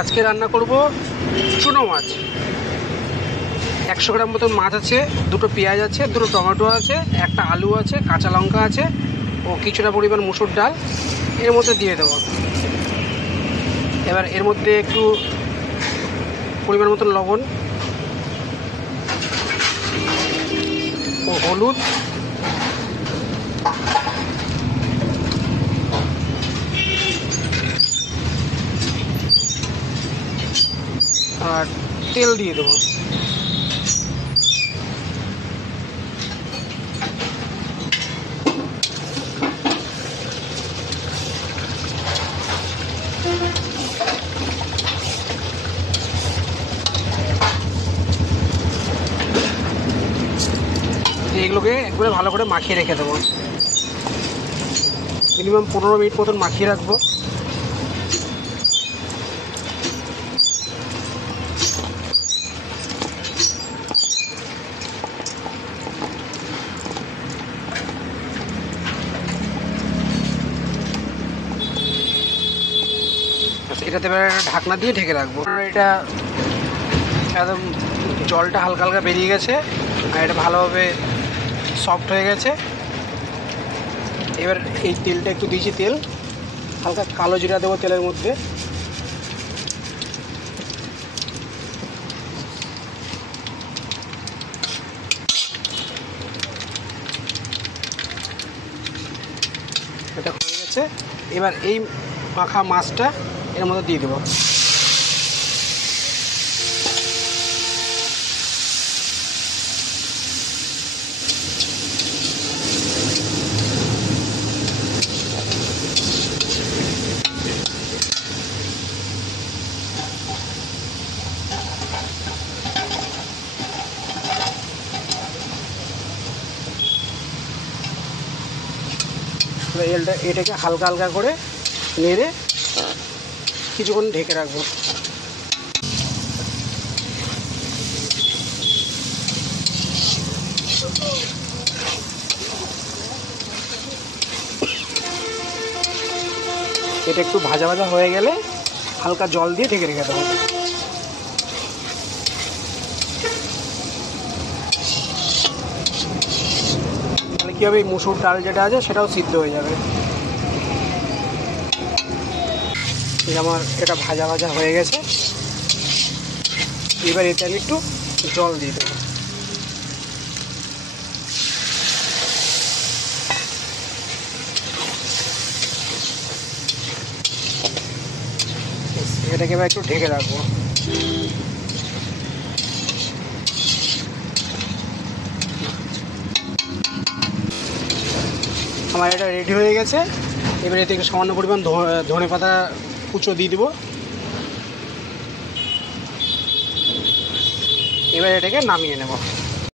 আজকে রান্না করব চুনো মাছ। 100 গ্রাম মতন মাছ আছে, দুটো পেঁয়াজ আছে, দুটো টমেটো আছে, একটা আলু আছে, কাঁচা লঙ্কা আছে ও কিছুটা পরিমাণ মুসুর ডাল এর মধ্যে দিয়ে দেবো। এবার এর মধ্যে একটু পরিমাণ মতন লবণ ও হলুদ, আর তেল দিয়ে দেবো। এগুলোকে একবারে ভালো করে মাখিয়ে রেখে দেবো। মিনিমাম 15 মিনিট মতন মাখিয়ে রাখবো। এটাতে এবার ঢাকনা দিয়ে ঢেকে রাখবো। এটা একদম জলটা হালকা হালকা বেরিয়ে গেছে আর এটা ভালোভাবে সফট হয়ে গেছে। এবার এই তেলটা একটু দিয়েছি, তেল হালকা কালো জিরা দেবো তেলের মধ্যে। এটা হয়ে গেছে। এবার এই মাখা মাছটা এর মধ্যে দিয়ে দেবো। এটাকে হালকা হালকা করে নেড়ে কিছুক্ষণ ঢেকে রাখবো। এটা একটু ভাজা ভাজা হয়ে গেলে হালকা জল দিয়ে ঢেকে রেখে দেবো। তাহলে কী হবে, এই মুসুর ডাল যেটা আছে সেটাও সিদ্ধ হয়ে যাবে। আমার এটা ভাজা ভাজা হয়ে গেছে। এবার এতে আমি একটু জল দিয়ে দেবো। এটাকে এবার একটু ঢেকে রাখবো। আমার এটা রেডি হয়ে গেছে। এবার এতে একটু সামান্য পরিমাণ ধনে পাতা কুচো দিয়ে দেবো। এবার এটাকে নামিয়ে নেব।